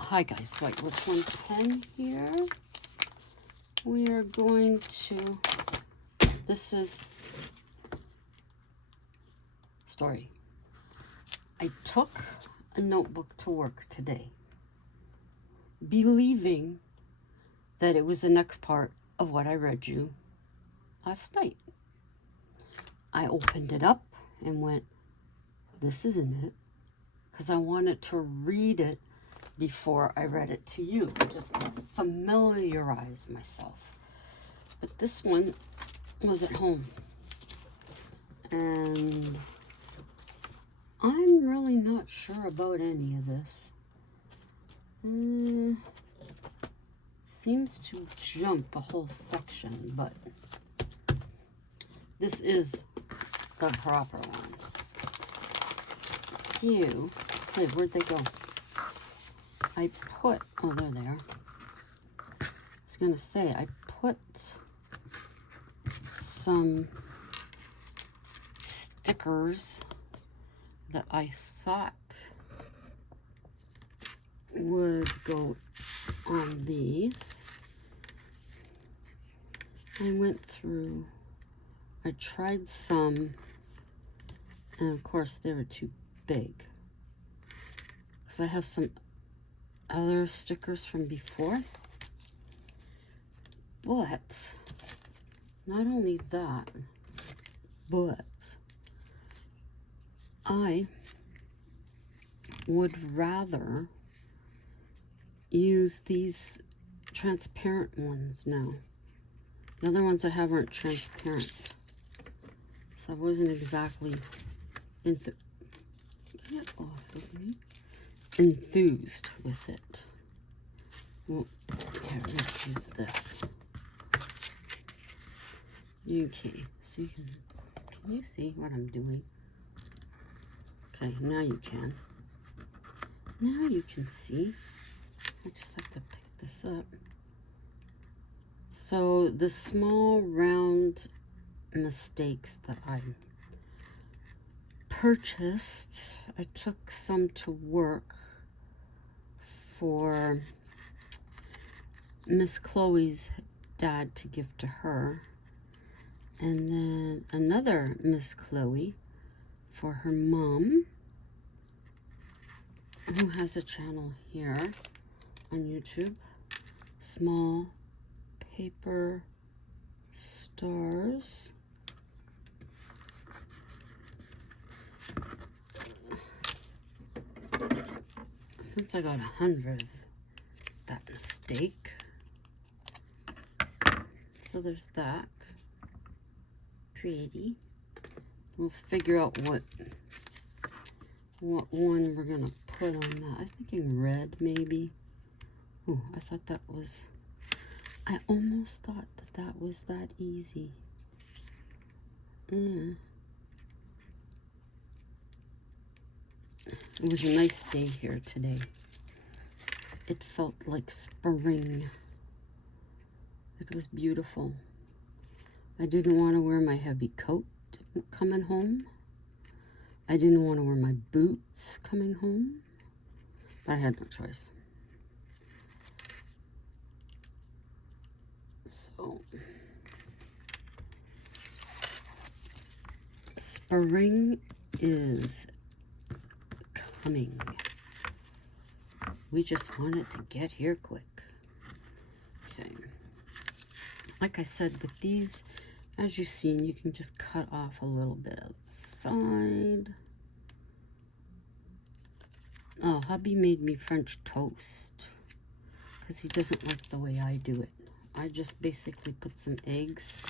Hi guys, wait, which 110 here? We are going to, this is story. I took a notebook to work today, believing that it was the next part of what I read you last night. I opened it up and went, this isn't it, because I wanted to read it before I read it to you, just to familiarize myself. But this one was at home, and I'm really not sure about any of this. Seems to jump a whole section, but this is the proper one. So, hey, where'd they go? I put, oh, there they are. I was going to say, I put some stickers that I thought would go on these. I went through, I tried some, and of course they were too big. Because I have some other stickers from before. But, not only that, but I would rather use these transparent ones now. The other ones I have aren't transparent. So I wasn't exactly get off of me. Enthused with it. Well, here, let's use this. Okay, so you can you see what I'm doing? Okay, now you can. Now you can see. I just have to pick this up. So the small round mistakes that I purchased, I took some to work for Miss Chloe's dad to give to her, and then another Miss Chloe for her mom, who has a channel here on YouTube, Small Paper Stars. Since I got 100 of that mistake, so there's that. Pretty. We'll figure out what one we're gonna put on that. I'm thinking red, maybe. Oh, I thought that was, I almost thought that was that easy. It was a nice day here today. It felt like spring. It was beautiful. I didn't want to wear my heavy coat coming home. I didn't want to wear my boots coming home. But I had no choice. So, spring is coming. We just want it to get here quick. Okay. Like I said, with these, as you've seen, you can just cut off a little bit of the side. Oh, hubby made me French toast because he doesn't like the way I do it. I just basically put some eggs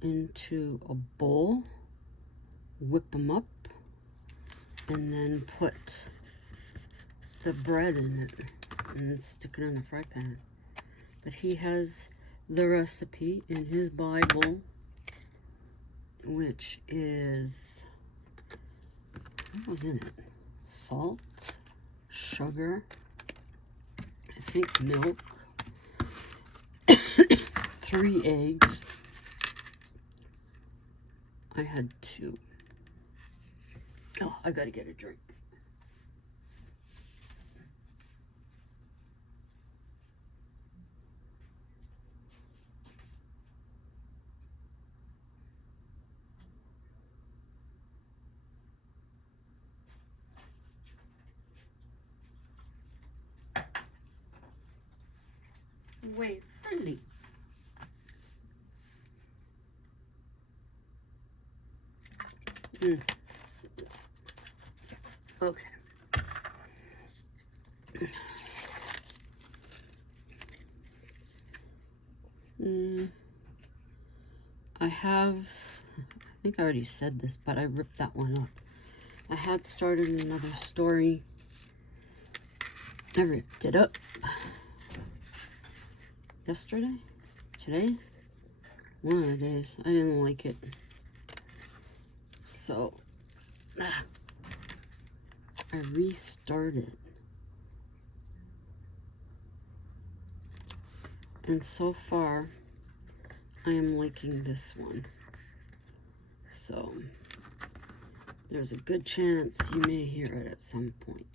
into a bowl, whip them up, and then put the bread in it and stick it in a fry pan. But he has the recipe in his Bible, which is, what was in it? Salt, sugar, I think milk, 3 eggs. I had 2. Oh, I gotta get a drink. away, friendly. Okay. I think I already said this, but I ripped that one up. I had started another story. I ripped it up. Yesterday? Today? One of the days. I didn't like it. So, I restarted. And so far, I am liking this one. So, there's a good chance you may hear it at some point.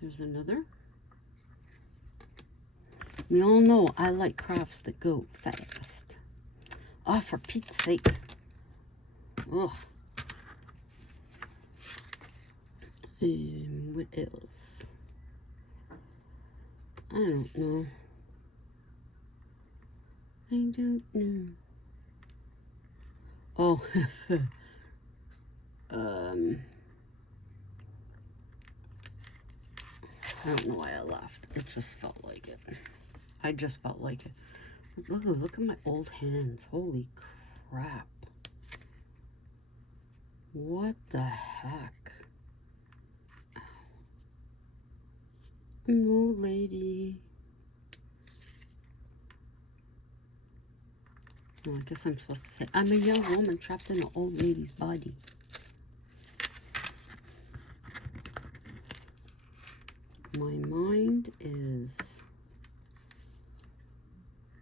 There's another. We all know I like crafts that go fast. Oh, for Pete's sake. Oh. What else? I don't know. I don't know. Oh. I don't know why I laughed. It just felt like it. I just felt like it. Look at my old hands. Holy crap. What the heck? No, lady. Oh, I guess I'm supposed to say, I'm a young woman trapped in an old lady's body. My mind is,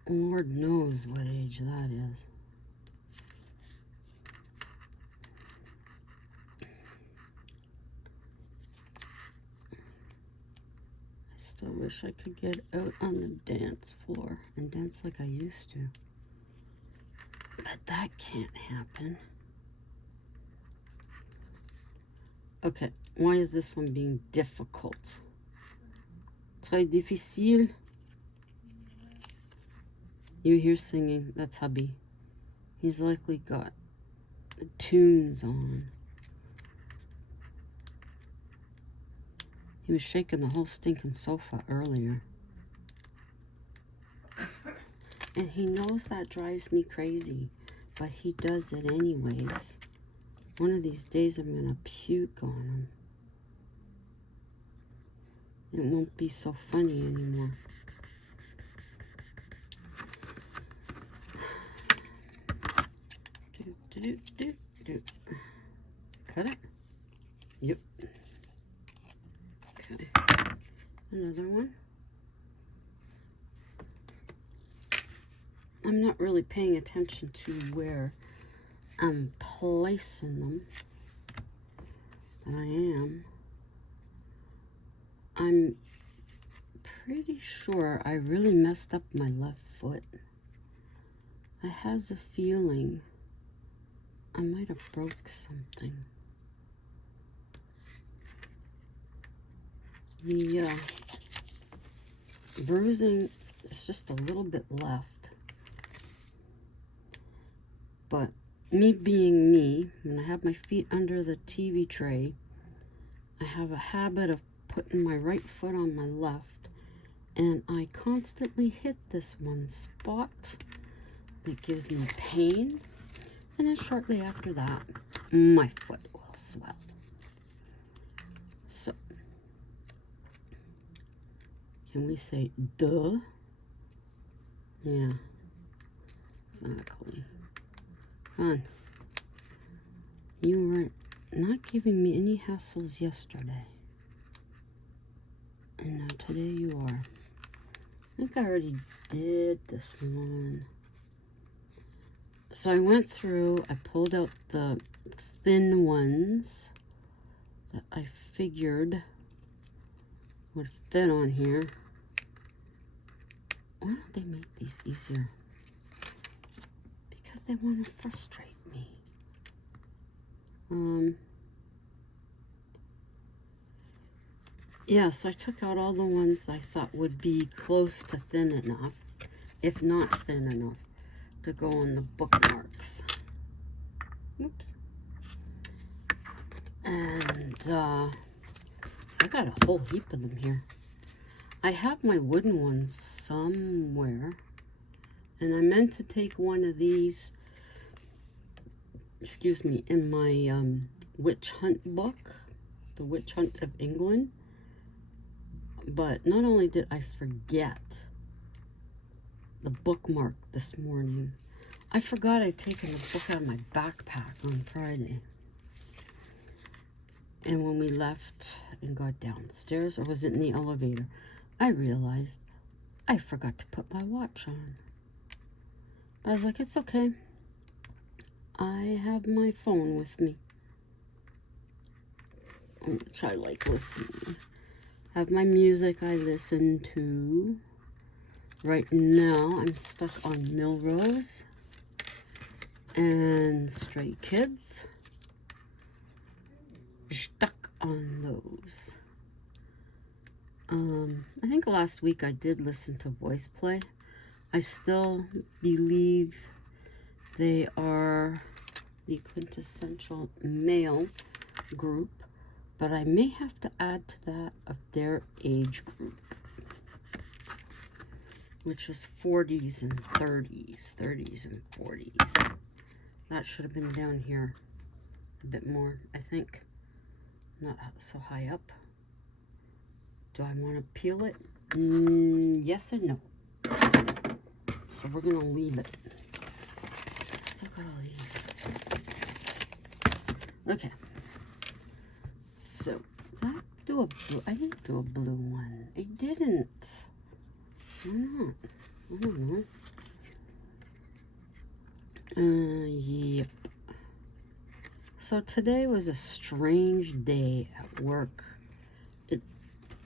Lord knows what age that is. I still wish I could get out on the dance floor and dance like I used to. But that can't happen. Okay, why is this one being difficult? Très difficile. You hear singing, that's hubby. He's likely got the tunes on. He was shaking the whole stinking sofa earlier. And he knows that drives me crazy, but he does it anyways. One of these days I'm gonna puke on him. It won't be so funny anymore. Cut it? Yep. Okay. Another one. I'm not really paying attention to where I'm placing them, but I am. I'm pretty sure I really messed up my left foot. I has a feeling I might have broke something. The bruising is just a little bit left. But me being me, when I have my feet under the TV tray, I have a habit of putting my right foot on my left, and I constantly hit this one spot that gives me pain, and then shortly after that, my foot will swell. So, can we say duh? Yeah, exactly. Come on. You were not giving me any hassles yesterday. And now today you are. I think I already did this one. So I went through, I pulled out the thin ones that I figured would fit on here. Why don't they make these easier? Because they want to frustrate me. Yeah, so I took out all the ones I thought would be close to thin enough, if not thin enough, to go on the bookmarks. Oops. And I got a whole heap of them here. I have my wooden ones somewhere, and I meant to take one of these, excuse me, in my witch hunt book, The Witch Hunt of England. But not only did I forget the bookmark this morning, I forgot I'd taken the book out of my backpack on Friday. And when we left and got downstairs, or was it in the elevator, I realized I forgot to put my watch on. I was like, it's okay. I have my phone with me, which I like listening. I have my music I listen to. Right now, I'm stuck on Milrose and Stray Kids. Stuck on those. I think last week I did listen to Voice Play. I still believe they are the quintessential male group, but I may have to add to that of their age group, which is 40s and 30s and 40s. That should have been down here a bit more, I think. Not so high up. Do I want to peel it? Yes and no. So we're going to leave it. Still got all these. Okay. So, did I do a blue? I didn't do a blue one. I didn't. Why not? I don't know. Yep. So today was a strange day at work.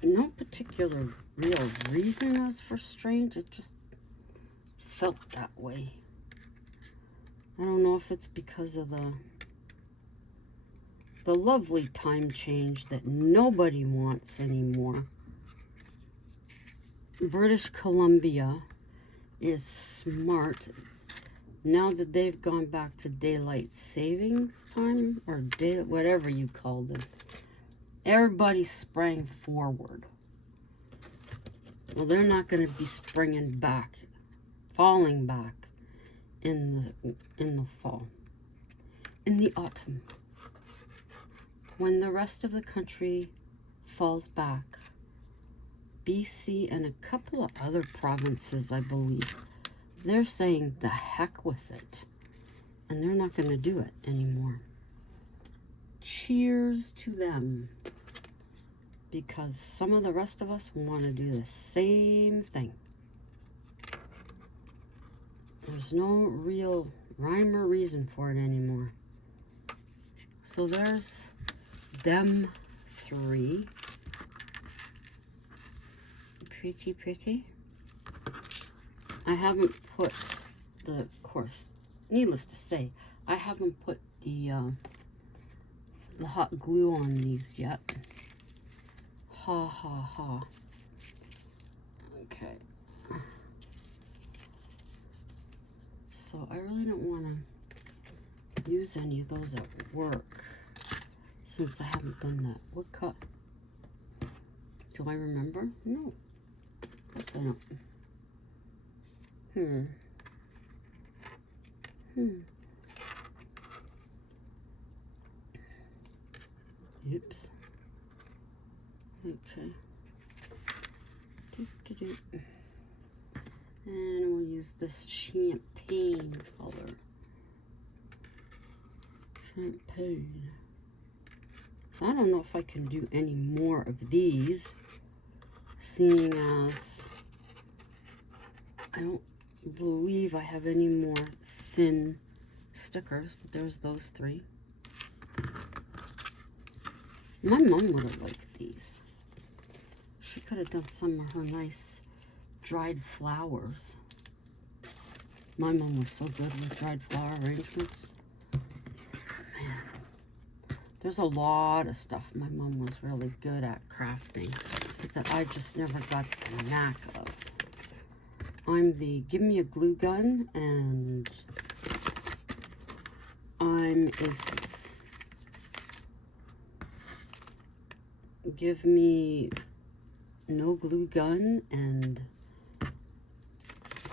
No particular real reason was for strange. It just felt that way. I don't know if it's because of the lovely time change that nobody wants anymore. British Columbia is smart. Now that they've gone back to daylight savings time, or whatever you call this, everybody sprang forward. Well, they're not going to be springing back, falling back in the fall, in the autumn, when the rest of the country falls back. BC and a couple of other provinces, I believe, they're saying the heck with it, and they're not going to do it anymore. Cheers to them, because some of the rest of us want to do the same thing. There's no real rhyme or reason for it anymore. So there's them three. Pretty, pretty. I haven't put of course, needless to say, I haven't put the hot glue on these yet. Ha ha ha. Okay. So I really don't want to use any of those at work since I haven't done that. What cut? Do I remember? No. Of course I don't. Oops. Okay. And we'll use this champagne color. Champagne. So I don't know if I can do any more of these, seeing as I don't believe I have any more thin stickers, but there's those three. My mom would have liked these. She could have done some of her nice dried flowers. My mom was so good with dried flower arrangements. Man, There's a lot of stuff my mom was really good at crafting that I just never got the knack of. I'm the give me a glue gun, and I'm aces. Give me no glue gun, and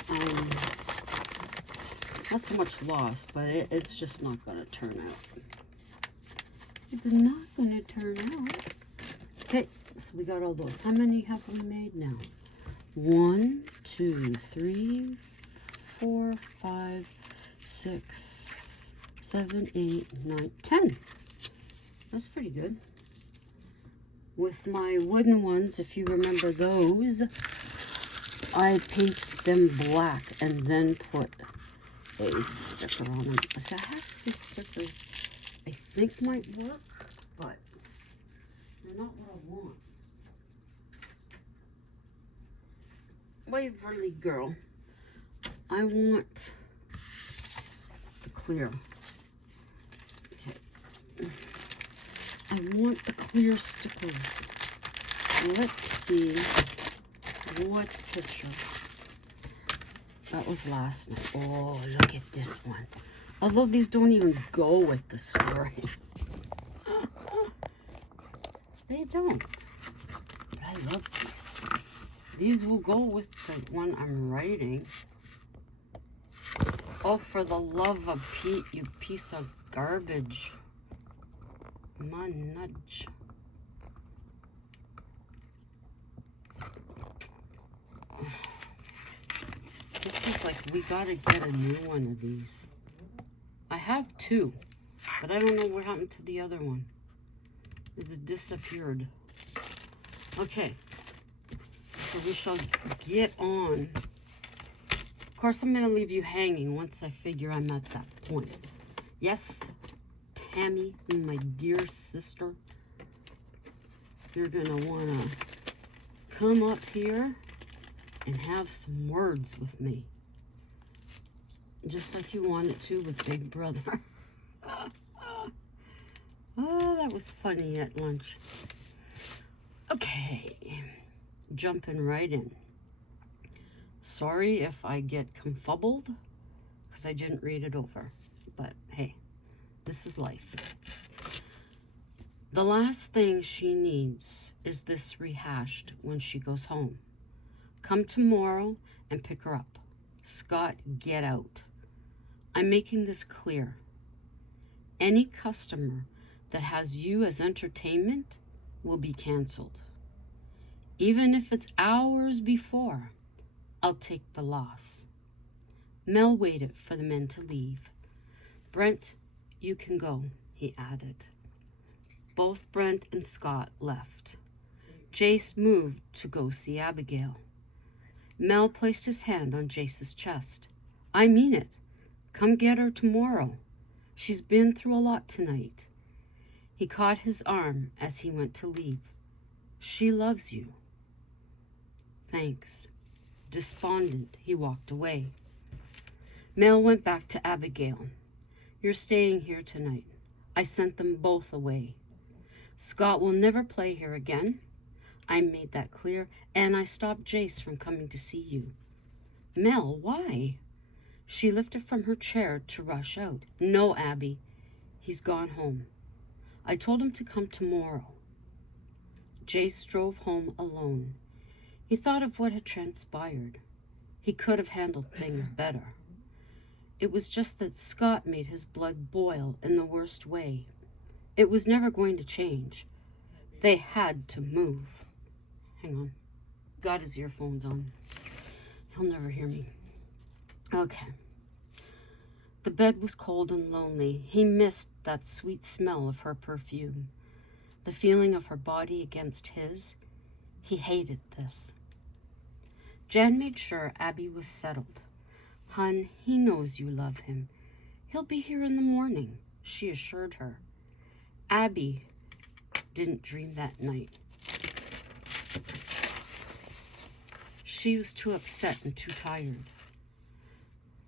I'm not so much lost, but it's just not going to turn out. It's not going to turn out. Okay, so we got all those. How many have we made now? 1, 2, 3, 4, 5, 6, 7, 8, 9, 10. That's pretty good. With my wooden ones, if you remember those, I painted them black and then put a sticker on them. I have some stickers I think might work, but they're not what I want. Waverly Girl. I want the clear. Okay. I want the clear stickers. Let's see what picture. That was last night. Oh, look at this one. Although these don't even go with the story. They don't. But I love these. These will go with the one I'm writing. Oh, for the love of Pete, you piece of garbage. My nudge. This is like, we gotta get a new one of these. I have 2, but I don't know what happened to the other one. It's disappeared. Okay, so we shall get on. Of course, I'm gonna leave you hanging once I figure I'm at that point. Yes, Tammy, my dear sister, you're gonna wanna come up here and have some words with me. Just like you wanted to with Big Brother. Oh, that was funny at lunch. Okay, jumping right in. Sorry if I get confubbled, because I didn't read it over. But hey, this is life. The last thing she needs is this rehashed when she goes home. Come tomorrow and pick her up. Scott, get out. I'm making this clear. Any customer that has you as entertainment will be canceled. Even if it's hours before, I'll take the loss. Mel waited for the men to leave. Brent, you can go, he added. Both Brent and Scott left. Jace moved to go see Abigail. Mel placed his hand on Jace's chest. I mean it. Come get her tomorrow. She's been through a lot tonight. He caught his arm as he went to leave. She loves you. Thanks. Despondent, he walked away. Mel went back to Abigail. You're staying here tonight. I sent them both away. Scott will never play here again. I made that clear, and I stopped Jace from coming to see you. Mel, why? She lifted from her chair to rush out. No, Abby. He's gone home. I told him to come tomorrow. Jace drove home alone. He thought of what had transpired. He could have handled things better. It was just that Scott made his blood boil in the worst way. It was never going to change. They had to move. Hang on. Got his earphones on. He'll never hear me. Okay. The bed was cold and lonely. He missed that sweet smell of her perfume. The feeling of her body against his. He hated this. Jan made sure Abby was settled. Hun, he knows you love him. He'll be here in the morning, she assured her. Abby didn't dream that night. She was too upset and too tired.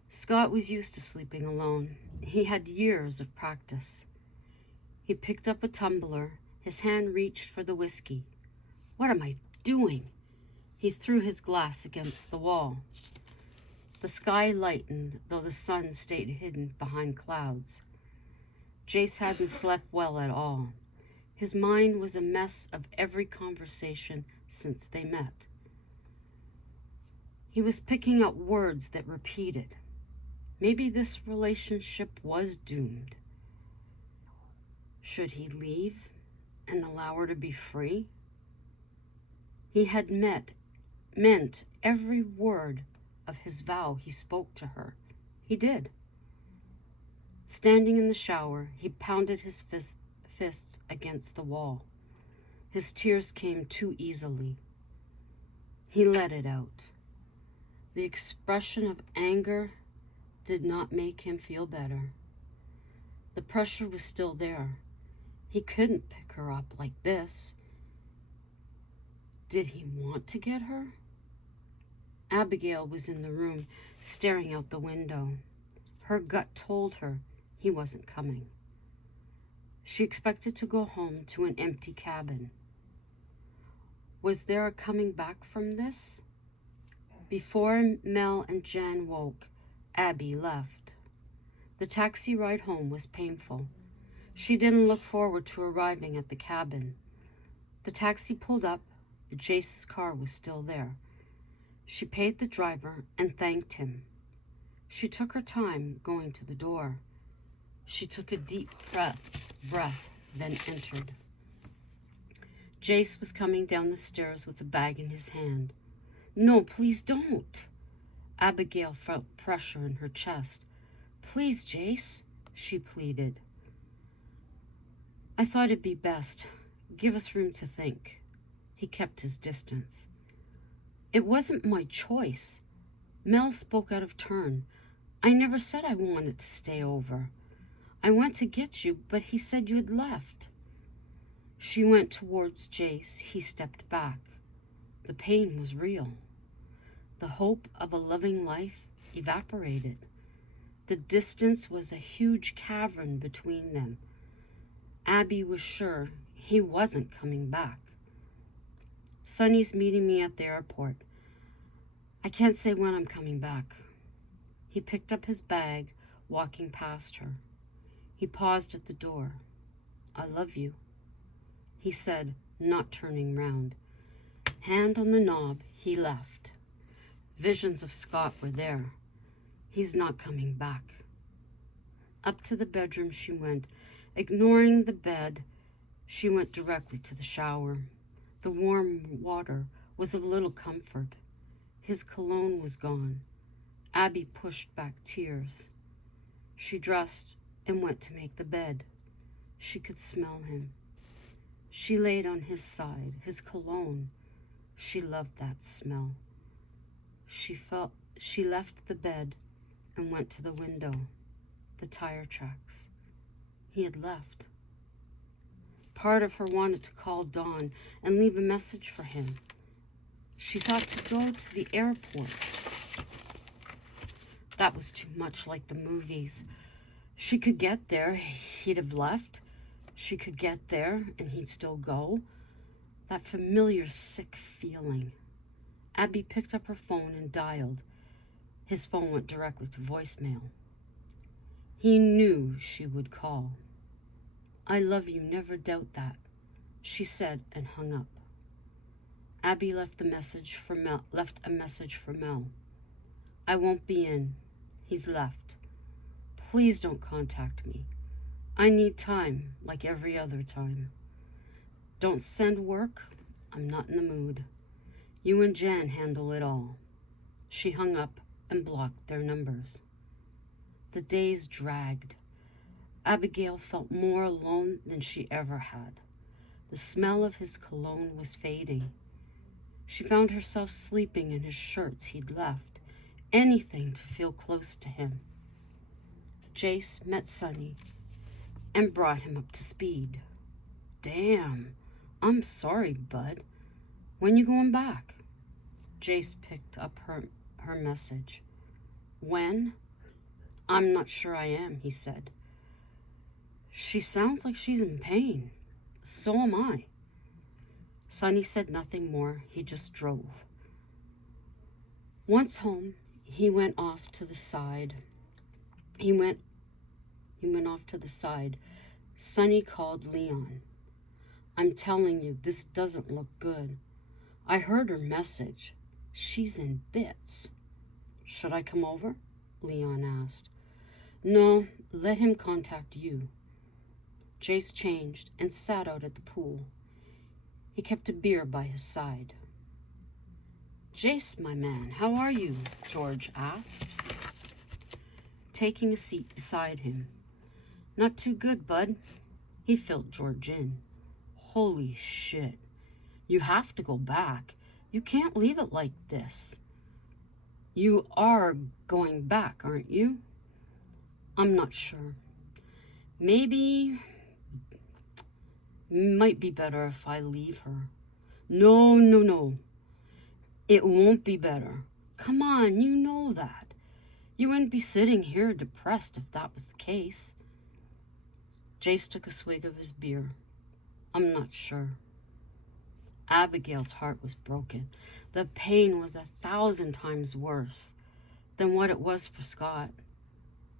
Scott was used to sleeping alone. He had years of practice. He picked up a tumbler. His hand reached for the whiskey. What am I doing? He threw his glass against the wall. The sky lightened, though the sun stayed hidden behind clouds. Jace hadn't slept well at all. His mind was a mess of every conversation since they met. He was picking up words that repeated. Maybe this relationship was doomed. Should he leave and allow her to be free? He had meant every word of his vow he spoke to her. He did. Standing in the shower, he pounded his fists against the wall. His tears came too easily. He let it out. The expression of anger did not make him feel better. The pressure was still there. He couldn't pick her up like this. Did he want to get her? Abigail was in the room, staring out the window. Her gut told her he wasn't coming. She expected to go home to an empty cabin. Was there a coming back from this? Before Mel and Jan woke, Abby left. The taxi ride home was painful. She didn't look forward to arriving at the cabin. The taxi pulled up. Jace's car was still there. She paid the driver and thanked him. She took her time going to the door. She took a deep breath, then entered. Jace was coming down the stairs with a bag in his hand. No, please don't. Abigail felt pressure in her chest. Please, Jace, she pleaded. I thought it'd be best. Give us room to think. He kept his distance. It wasn't my choice. Mel spoke out of turn. I never said I wanted to stay over. I went to get you, but he said you had left. She went towards Jace. He stepped back. The pain was real. The hope of a loving life evaporated. The distance was a huge cavern between them. Abby was sure he wasn't coming back. Sonny's meeting me at the airport. I can't say when I'm coming back. He picked up his bag, walking past her. He paused at the door. I love you, he said, not turning round. Hand on the knob, he left. Visions of Scott were there. He's not coming back. Up to the bedroom she went. Ignoring the bed, she went directly to the shower. The warm water was of little comfort. His cologne was gone. Abby pushed back tears. She dressed and went to make the bed. She could smell him. She laid on his side, his cologne. She loved that smell. She left the bed and went to the window. The tire tracks. He had left. Part of her wanted to call Dawn and leave a message for him. She thought to go to the airport. That was too much like the movies. She could get there, he'd have left. She could get there and he'd still go. That familiar sick feeling. Abby picked up her phone and dialed. His phone went directly to voicemail. He knew she would call. I love you, never doubt that, she said and hung up. Abby left a message for Mel. I won't be in. He's left. Please don't contact me. I need time, like every other time. Don't send work. I'm not in the mood. You and Jan handle it all. She hung up and blocked their numbers. The days dragged. Abigail felt more alone than she ever had. The smell of his cologne was fading. She found herself sleeping in his shirts he'd left, anything to feel close to him. Jace met Sonny and brought him up to speed. Damn, I'm sorry, bud. When you going back? Jace picked up her message. When? I'm not sure I am, he said. She sounds like she's in pain. So am I. Sonny said nothing more. He just drove. Once home, he went off to the side. He went off to the side. Sonny called Leon. I'm telling you, this doesn't look good. I heard her message. She's in bits. Should I come over? Leon asked. No, let him contact you. Jace changed and sat out at the pool. He kept a beer by his side. Jace, my man, how are you? George asked, taking a seat beside him. Not too good, bud. He filled George in. Holy shit. You have to go back. You can't leave it like this. You are going back, aren't you? I'm not sure. Maybe... Might be better if I leave her. No. It won't be better. Come on, you know that. You wouldn't be sitting here depressed if that was the case. Jace took a swig of his beer. I'm not sure. Abigail's heart was broken. The pain was 1,000 times worse than what it was for Scott.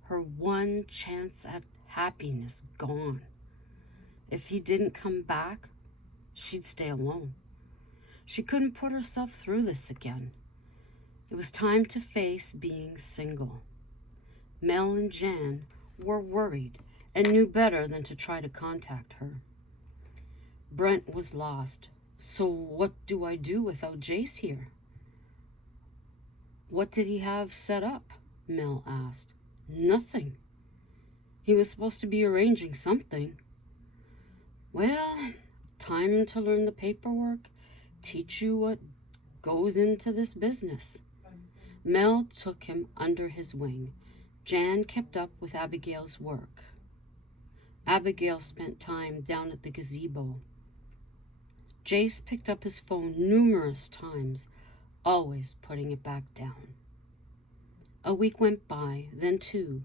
Her one chance at happiness gone. If he didn't come back, she'd stay alone. She couldn't put herself through this again. It was time to face being single. Mel and Jan were worried and knew better than to try to contact her. Brent was lost. So what do I do without Jace here? What did he have set up? Mel asked. Nothing. He was supposed to be arranging something. Well, time to learn the paperwork, teach you what goes into this business. Mel took him under his wing. Jan kept up with Abigail's work. Abigail spent time down at the gazebo. Jace picked up his phone numerous times, always putting it back down. A week went by, then 2.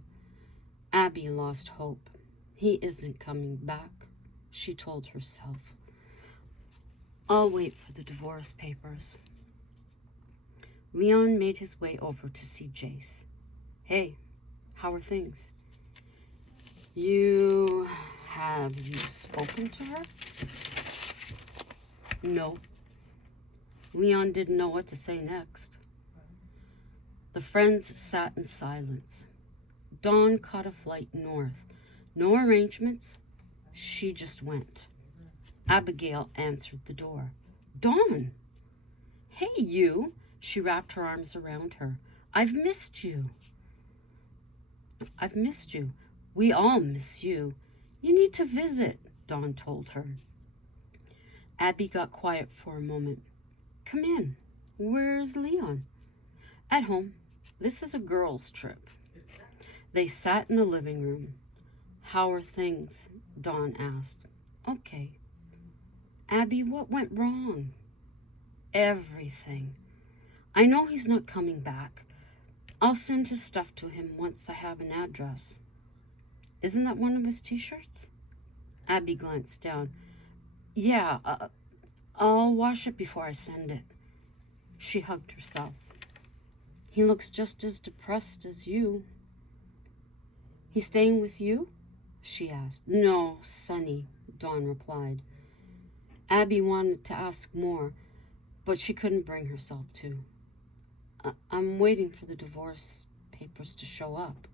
Abby lost hope. He isn't coming back, she told herself. I'll wait for the divorce papers. Leon made his way over to see Jace. Hey, how are things? Have you spoken to her? No. Leon didn't know what to say next. The friends sat in silence. Dawn caught a flight north. No arrangements. She just went. Abigail answered the door. Dawn! Hey, you! She wrapped her arms around her. I've missed you. We all miss you. You need to visit, Dawn told her. Abby got quiet for a moment. Come in. Where's Leon? At home. This is a girls' trip. They sat in the living room. How are things? Dawn asked. Okay. Abby, what went wrong? Everything. I know he's not coming back. I'll send his stuff to him once I have an address. Isn't that one of his t-shirts? Abby glanced down. Yeah, I'll wash it before I send it. She hugged herself. He looks just as depressed as you. He's staying with you? She asked. No, Sonny, Dawn replied. Abby wanted to ask more, but she couldn't bring herself to. I'm waiting for the divorce papers to show up.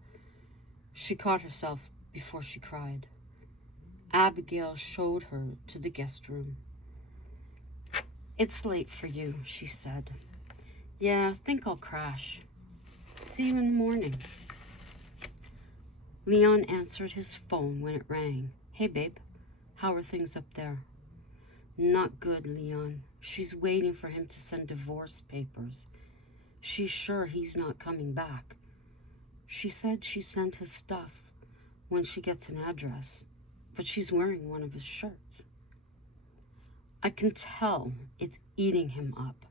She caught herself before she cried. Abigail showed her to the guest room. It's late for you, she said. Yeah, think I'll crash. See you in the morning. Leon answered his phone when it rang. Hey, babe, how are things up there? Not good, Leon. She's waiting for him to send divorce papers. She's sure he's not coming back. She said she sent his stuff when she gets an address, but she's wearing one of his shirts. I can tell it's eating him up.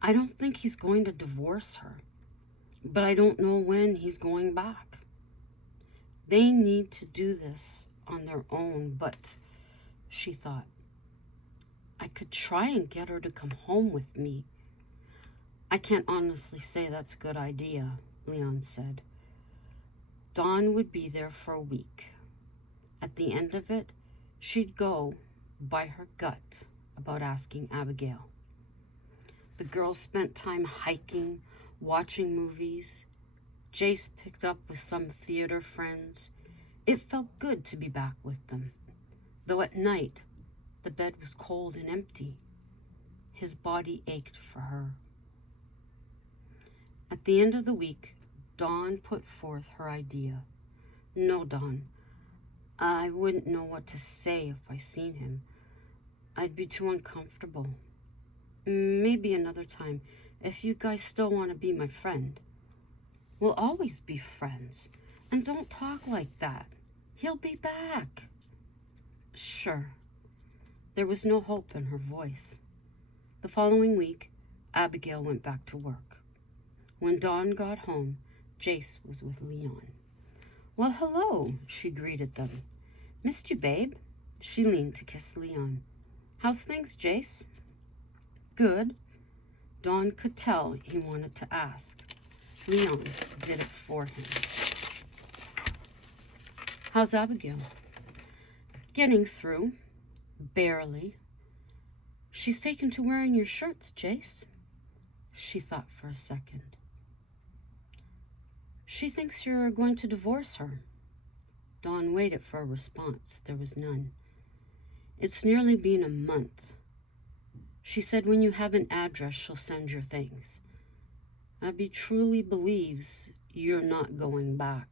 I don't think he's going to divorce her, but I don't know when he's going back. They need to do this on their own, but she thought, I could try and get her to come home with me. I can't honestly say that's a good idea, Leon said. Dawn would be there for a week. At the end of it, she'd go by her gut about asking Abigail. The girls spent time hiking, watching movies. Jace picked up with some theater friends. It felt good to be back with them, though at night the bed was cold and empty. His body ached for her. At the end of the week, Dawn put forth her idea. No, Dawn, I wouldn't know what to say if I seen him. I'd be too uncomfortable. Maybe another time, if you guys still want to be my friend. We'll always be friends. And don't talk like that. He'll be back. Sure. There was no hope in her voice. The following week, Abigail went back to work. When Dawn got home, Jace was with Leon. Well, hello, she greeted them. Missed you, babe. She leaned to kiss Leon. How's things, Jace? Good. Dawn could tell he wanted to ask. Leon did it for him. How's Abigail? Getting through. Barely. She's taken to wearing your shirts, Jace. She thought for a second. She thinks you're going to divorce her. Dawn waited for a response. There was none. It's nearly been a month. She said when you have an address, she'll send your things. Abby truly believes you're not going back.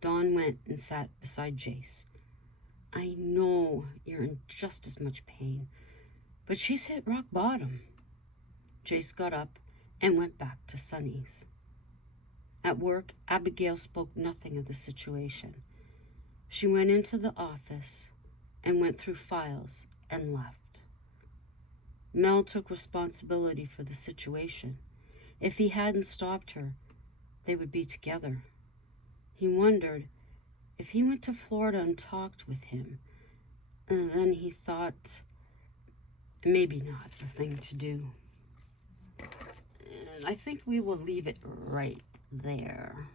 Dawn went and sat beside Jace. I know you're in just as much pain, but she's hit rock bottom. Jace got up and went back to Sunny's. At work, Abigail spoke nothing of the situation. She went into the office and went through files and left. Mel took responsibility for the situation. If he hadn't stopped her, they would be together. He wondered if he went to Florida and talked with him. And then he thought, maybe not the thing to do. And I think we will leave it right there.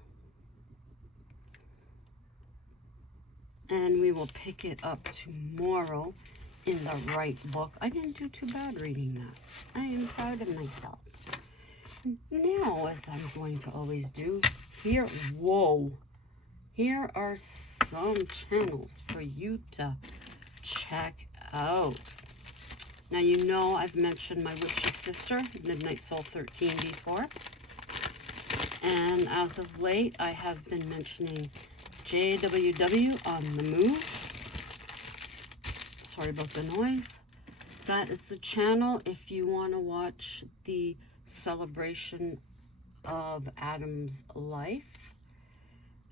And we will pick it up tomorrow in the right book. I didn't do too bad reading that. I am proud of myself. Now, as I'm going to always do, here are some channels for you to check out. Now, you know I've mentioned my witchy sister, Midnight Soul 13, before. And as of late, I have been mentioning JWW on the Move. Sorry about the noise. That is the channel if you want to watch the celebration of Adam's life.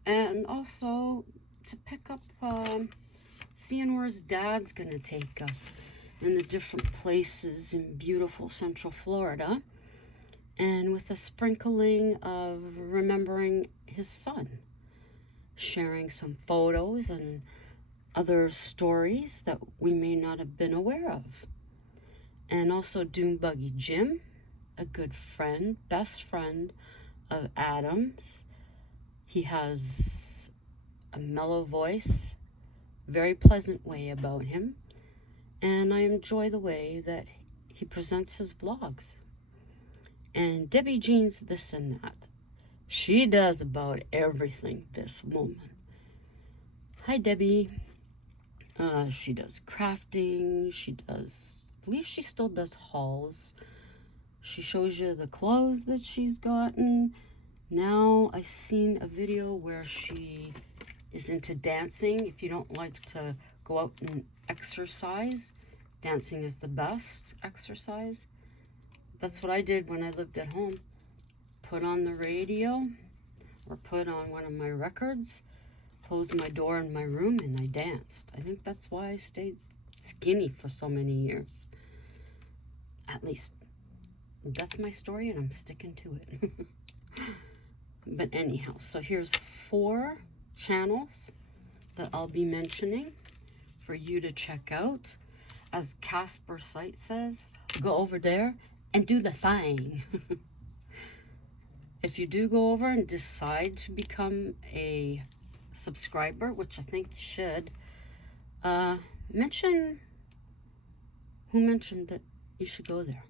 And also to pick up seeing where his dad's going to take us in the different places in beautiful Central Florida. And with a sprinkling of remembering his son. Sharing some photos and other stories that we may not have been aware of. And also Dune Buggy Jim, a good friend, best friend of Adam's. He has a mellow voice, very pleasant way about him. And I enjoy the way that he presents his vlogs. And Debbie Jean's this and that. She does about everything, this woman. Hi, Debbie. She does crafting. She does, I believe she still does hauls. She shows you the clothes that she's gotten. Now I've seen a video where she is into dancing. If you don't like to go out and exercise, dancing is the best exercise. That's what I did when I lived at home. Put on the radio or put on one of my records, closed my door in my room, and I danced. I think that's why I stayed skinny for so many years. At least that's my story, and I'm sticking to it. But anyhow, so here's 4 channels that I'll be mentioning for you to check out. As Casper Site says, go over there and do the thing. If you do go over and decide to become a subscriber, which I think you should, mention who mentioned that you should go there.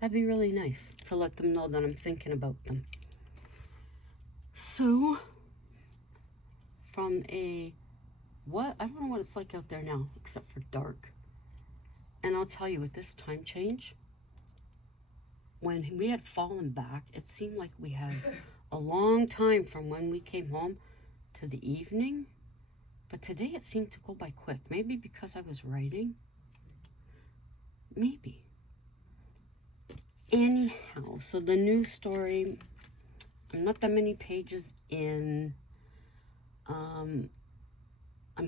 That'd be really nice to let them know that I'm thinking about them. So, from I don't know what it's like out there now, except for dark. And I'll tell you, with this time change, when we had fallen back, it seemed like we had a long time from when we came home to the evening. But today it seemed to go by quick. Maybe because I was writing. Maybe. Anyhow, so the new story, I'm not that many pages in. I'm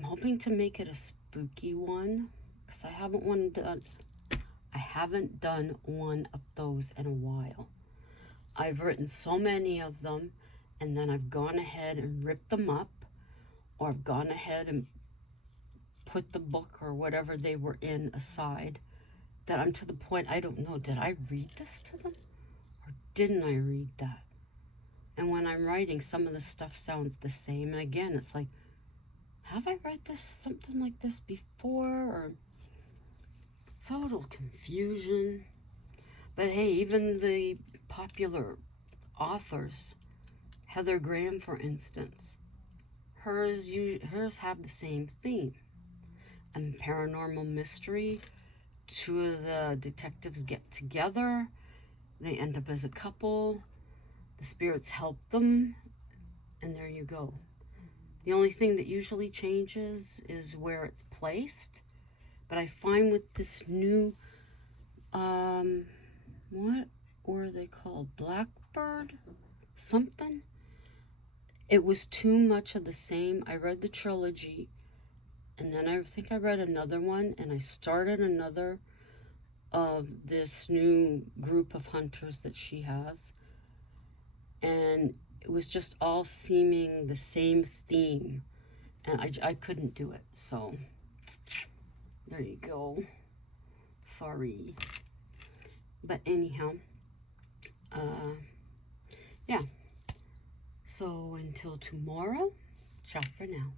hoping to make it a spooky one, because I haven't done one of those in a while. I've written so many of them, and then I've gone ahead and ripped them up, or I've gone ahead and put the book or whatever they were in aside, that I'm to the point, I don't know, did I read this to them? Or didn't I read that? And when I'm writing, some of the stuff sounds the same. And again, it's like, have I read something like this before? Or total confusion. But hey, even the popular authors, Heather Graham, for instance, hers have the same theme. And paranormal mystery, two of the detectives get together, they end up as a couple, the spirits help them, and there you go. The only thing that usually changes is where it's placed. But I find with this new, what were they called? Blackbird? Something? It was too much of the same. I read the trilogy, and then I think I read another one, and I started another of this new group of hunters that she has. And it was just all seeming the same theme. And I couldn't do it, so there you go. Sorry. But anyhow, yeah. So until tomorrow, ciao for now.